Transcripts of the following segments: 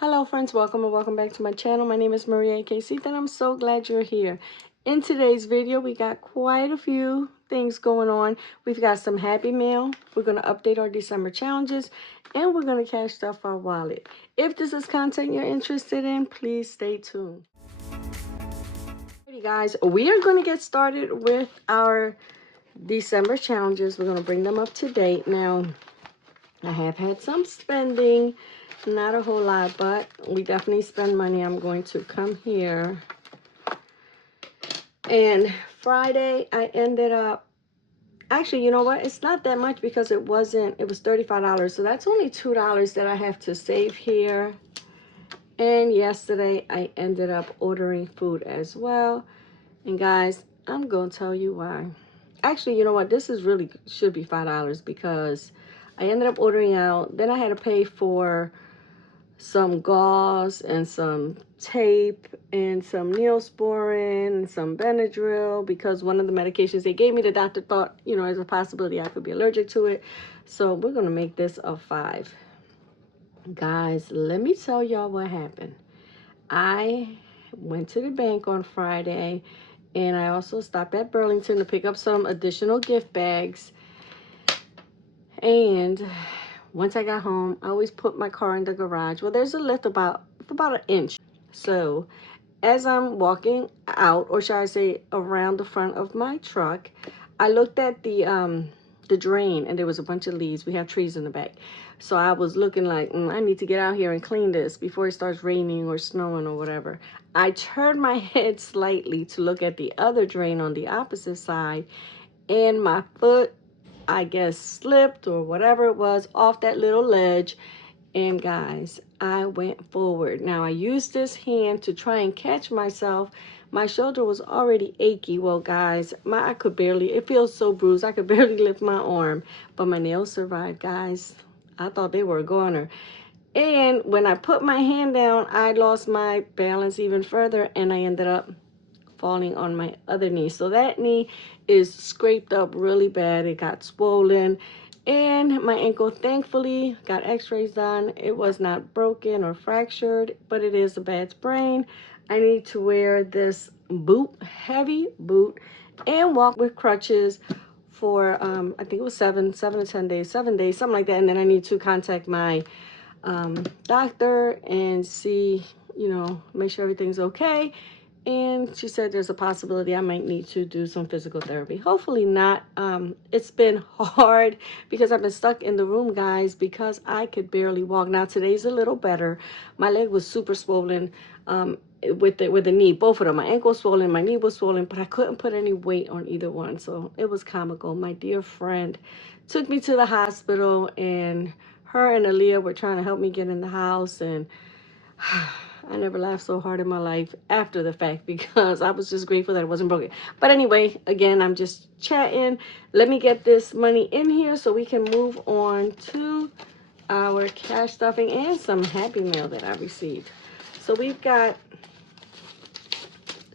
Hello friends, welcome and welcome back to my channel. My name is Maria KC and I'm so glad you're here. In today's video, we got quite a few things going on. We've got some Happy Mail. We're going to update our December challenges and we're going to cash stuff our wallet. If this is content you're interested in, please stay tuned. Alrighty guys, we are going to get started with our December challenges. We're going to bring them up to date. Now, I have had some spending. Not a whole lot, but we definitely spend money. I'm going to come here. And Friday, I ended up, actually, you know what? It's not that much because it was $35. So that's only $2 that I have to save here. And yesterday, I ended up ordering food as well. And guys, I'm going to tell you why. Actually, you know what? This is really should be $5 because I ended up ordering out. Then I had to pay for some gauze and some tape and some Neosporin and some Benadryl because one of the medications they gave me, the doctor thought, you know, there's a possibility I could be allergic to it. So we're going to make this a 5. Guys, let me tell y'all what happened. I went to the bank on Friday and I also stopped at Burlington to pick up some additional gift bags. And once I got home, I always put my car in the garage. Well, there's a lift about an inch. So as I'm walking out, or should I say around the front of my truck, I looked at the drain and there was a bunch of leaves. We have trees in the back. So I was looking like, I need to get out here and clean this before it starts raining or snowing or whatever. I turned my head slightly to look at the other drain on the opposite side, and my foot, I guess, slipped or whatever it was off that little ledge. And guys, I went forward. Now I used this hand to try and catch myself. My shoulder was already achy. Well guys, I could barely, it feels so bruised, I could barely lift my arm, but my nails survived. Guys, I thought they were a goner. And when I put my hand down, I lost my balance even further and I ended up falling on my other knee. So that knee is scraped up really bad. It got swollen. And my ankle, thankfully, got x-rays done. It was not broken or fractured, but it is a bad sprain. I need to wear this boot, heavy boot, and walk with crutches for, I think it was 7 to 10 days, 7 days, something like that. And then I need to contact my doctor and see, you know, make sure everything's okay. And she said there's a possibility I might need to do some physical therapy. Hopefully not. It's been hard because I've been stuck in the room, guys, because I could barely walk. Now, today's a little better. My leg was super swollen with the knee, both of them. My ankle was swollen, my knee was swollen, but I couldn't put any weight on either one. So it was comical. My dear friend took me to the hospital, and her and Aaliyah were trying to help me get in the house, and I never laughed so hard in my life after the fact because I was just grateful that it wasn't broken. But anyway, again, I'm just chatting. Let me get this money in here so we can move on to our cash stuffing and some Happy Mail that I received. So we've got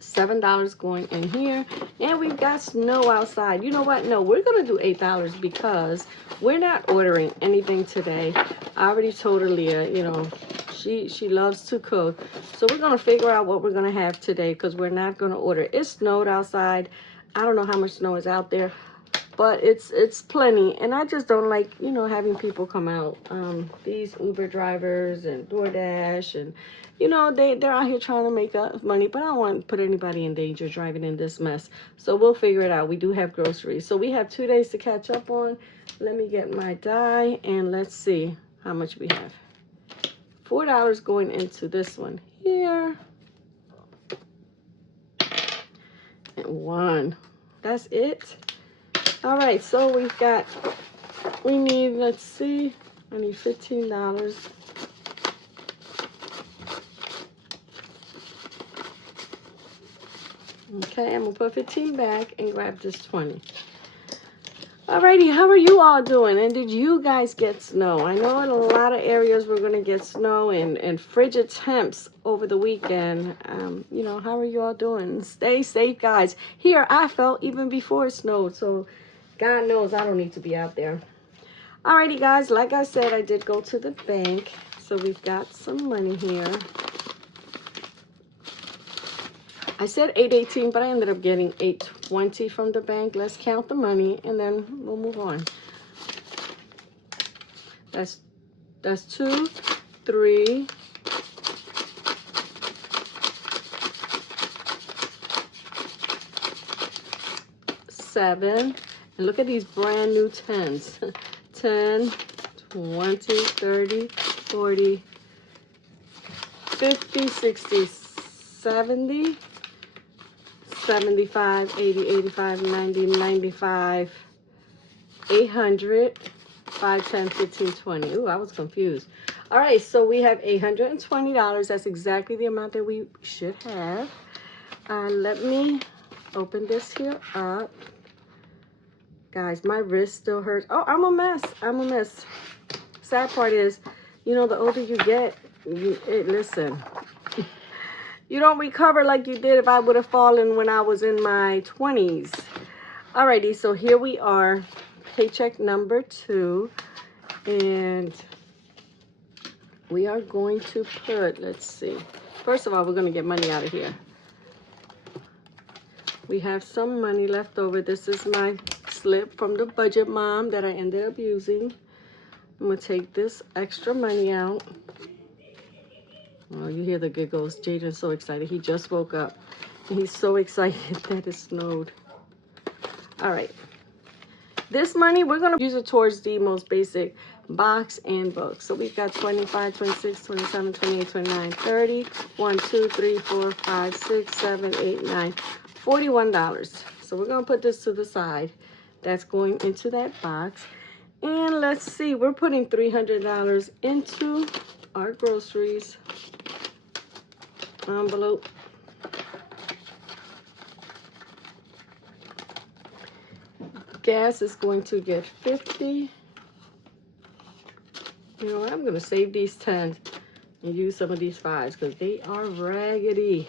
$7 going in here, and we've got snow outside. You know what? No, we're gonna do $8 because we're not ordering anything today. I already told Aaliyah, you know, she loves to cook, so we're gonna figure out what we're gonna have today because we're not gonna order. It snowed outside. I don't know how much snow is out there, but it's plenty, and I just don't like, you know, having people come out. These Uber drivers and DoorDash, and you know, they're out here trying to make up money, but I don't want to put anybody in danger driving in this mess. So we'll figure it out. We do have groceries, so we have 2 days to catch up on. Let me get my die and let's see how much we have. $4 going into this one here, and 1. That's it. All right, so we need, let's see, I need $15. Okay, I'm gonna put 15 back and grab this 20. Alrighty, how are you all doing? And did you guys get snow? I know in a lot of areas we're gonna get snow and frigid temps over the weekend. You know, how are you all doing? Stay safe, guys. Here, I felt even before it snowed, so God knows I don't need to be out there. Alrighty, guys, like I said, I did go to the bank. So we've got some money here. I said 818, but I ended up getting 820 from the bank. Let's count the money and then we'll move on. That's 2, 3, 7, and look at these brand new 10s. 10, 20, 30, 40, 50, 60, 70, 75, 80, 85, 90, 95, 800, 5, 10, 15, 20. Ooh, I was confused. All right, so we have $820. That's exactly the amount that we should have. Let me open this here up. Guys, my wrist still hurts. Oh, I'm a mess. I'm a mess. Sad part is, you know, the older you get, listen, you don't recover like you did if I would have fallen when I was in my 20s. Alrighty, so here we are, paycheck number 2, and we are going to put, let's see. First of all, we're going to get money out of here. We have some money left over. This is my slip from the budget mom that I ended up using. I'm going to take this extra money out. Oh, you hear the giggles. Jaden's so excited. He just woke up. And he's so excited that it snowed. All right. This money, we're going to use it towards the most basic box and book. So we've got 25, 26, 27, 28, 29, 30. 1, 2, 3, 4, 5, 6, 7, 8, 9. $41. So we're going to put this to the side. That's going into that box. And let's see, we're putting $300 into our groceries envelope. Gas is going to get 50. You know what? I'm going to save these 10s and use some of these 5s because they are raggedy.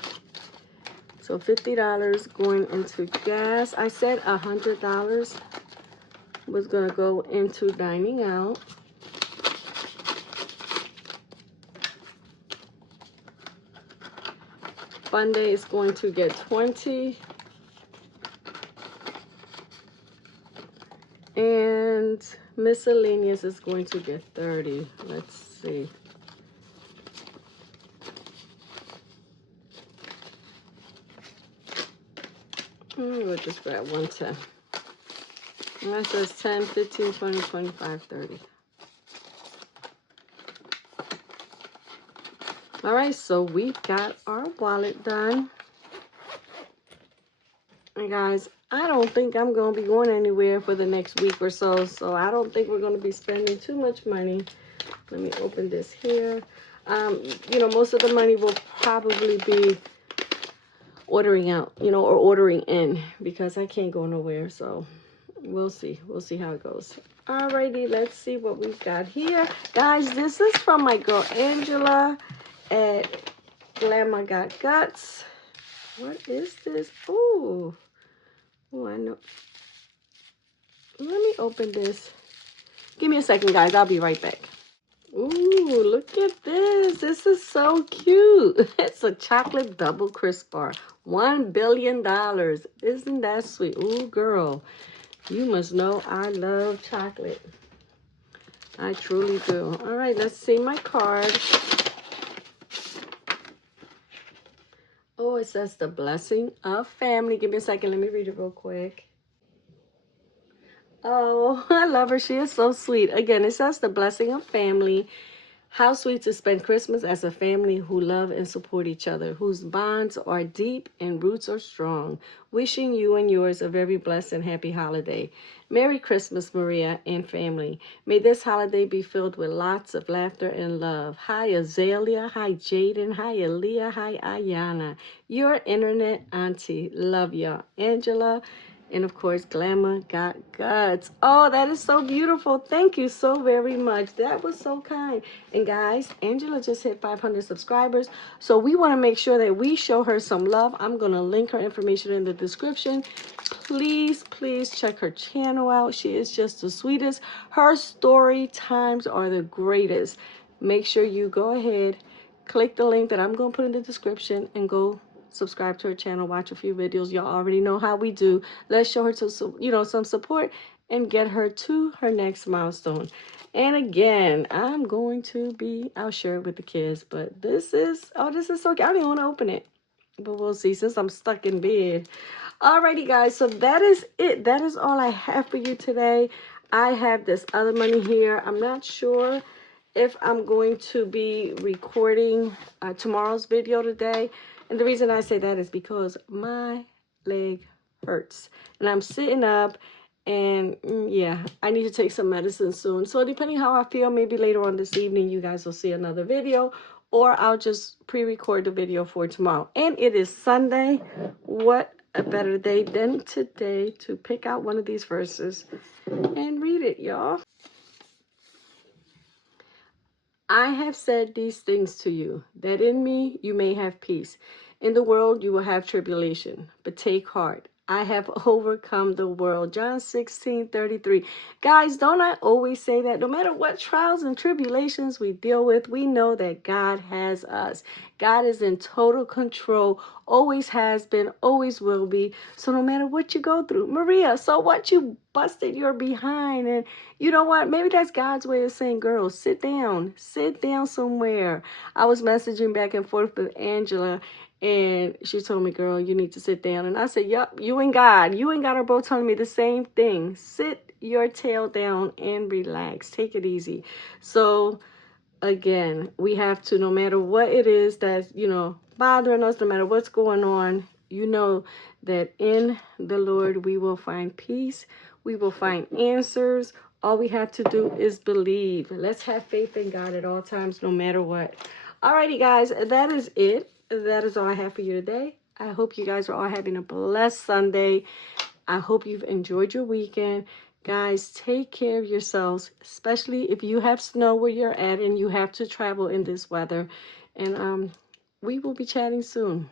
So $50 going into gas. I said $100 was going to go into dining out. Fun Day is going to get 20. And miscellaneous is going to get 30. Let's see. We'll just grab 110. And that says 10, 15, 20, 25, 30. All right, so we've got our wallet done. And guys, I don't think I'm going to be going anywhere for the next week or so. So I don't think we're going to be spending too much money. Let me open this here. You know, most of the money will probably be ordering out, you know, or ordering in because I can't go nowhere. So we'll see. We'll see how it goes. Alrighty, let's see what we've got here. Guys, this is from my girl Angela at Glamour Got Guts. What is this? Oh, I know. Let me open this. Give me a second, guys. I'll be right back. Ooh, look at this. This is so cute. It's a chocolate double crisp bar. $1 billion. Isn't that sweet? Ooh, girl. You must know I love chocolate. I truly do. All right, let's see my card. Oh, it says the blessing of family. Give me a second. Let me read it real quick. Oh, I love her. She is so sweet. Again, it says the blessing of family. How sweet to spend Christmas as a family who love and support each other, whose bonds are deep and roots are strong. Wishing you and yours a very blessed and happy holiday. Merry Christmas, Maria and family. May this holiday be filled with lots of laughter and love. Hi, Azalea. Hi, Jaden. Hi, Aaliyah. Hi, Ayana. Your internet auntie. Love ya. Angela. And of course, Glamour Got Guts. Oh, that is so beautiful. Thank you so very much. That was so kind. And guys, Angela just hit 500 subscribers. So we want to make sure that we show her some love. I'm going to link her information in the description. Please, please check her channel out. She is just the sweetest. Her story times are the greatest. make sure you go ahead, click the link that I'm going to put in the description, and go subscribe to her channel, watch a few videos. Y'all already know how we do. Let's show her some support and get her to her next milestone. And again, I'm going to I'll share it with the kids, but this is so cute. I don't even want to open it, but we'll see since I'm stuck in bed. Alrighty, guys, so that is it. That is all I have for you today. I have this other money here. I'm not sure if I'm going to be recording tomorrow's video today. And the reason I say that is because my leg hurts. And I'm sitting up, and yeah, I need to take some medicine soon. So depending how I feel, maybe later on this evening, you guys will see another video. Or I'll just pre-record the video for tomorrow. And it is Sunday. What a better day than today to pick out one of these verses and read it, y'all. I have said these things to you, that in me you may have peace. In the world you will have tribulation, but take heart. I have overcome the world. John 16:33. Guys, don't I always say that? No matter what trials and tribulations we deal with, we know that God has us. God is in total control, always has been, always will be. So no matter what you go through, Maria, so what, you busted your behind? And you know what? Maybe that's God's way of saying, girl, sit down somewhere. I was messaging back and forth with Angela, and she told me, girl, you need to sit down. And I said, yup, you and God are both telling me the same thing. Sit your tail down and relax. Take it easy. So again, we have to, no matter what it is that's, bothering us, no matter what's going on, that in the Lord we will find peace. We will find answers. All we have to do is believe. Let's have faith in God at all times, no matter what. Alrighty, guys, that is it. That is all I have for you today. I hope you guys are all having a blessed Sunday. I hope you've enjoyed your weekend. Guys, take care of yourselves, especially if you have snow where you're at and you have to travel in this weather. And we will be chatting soon.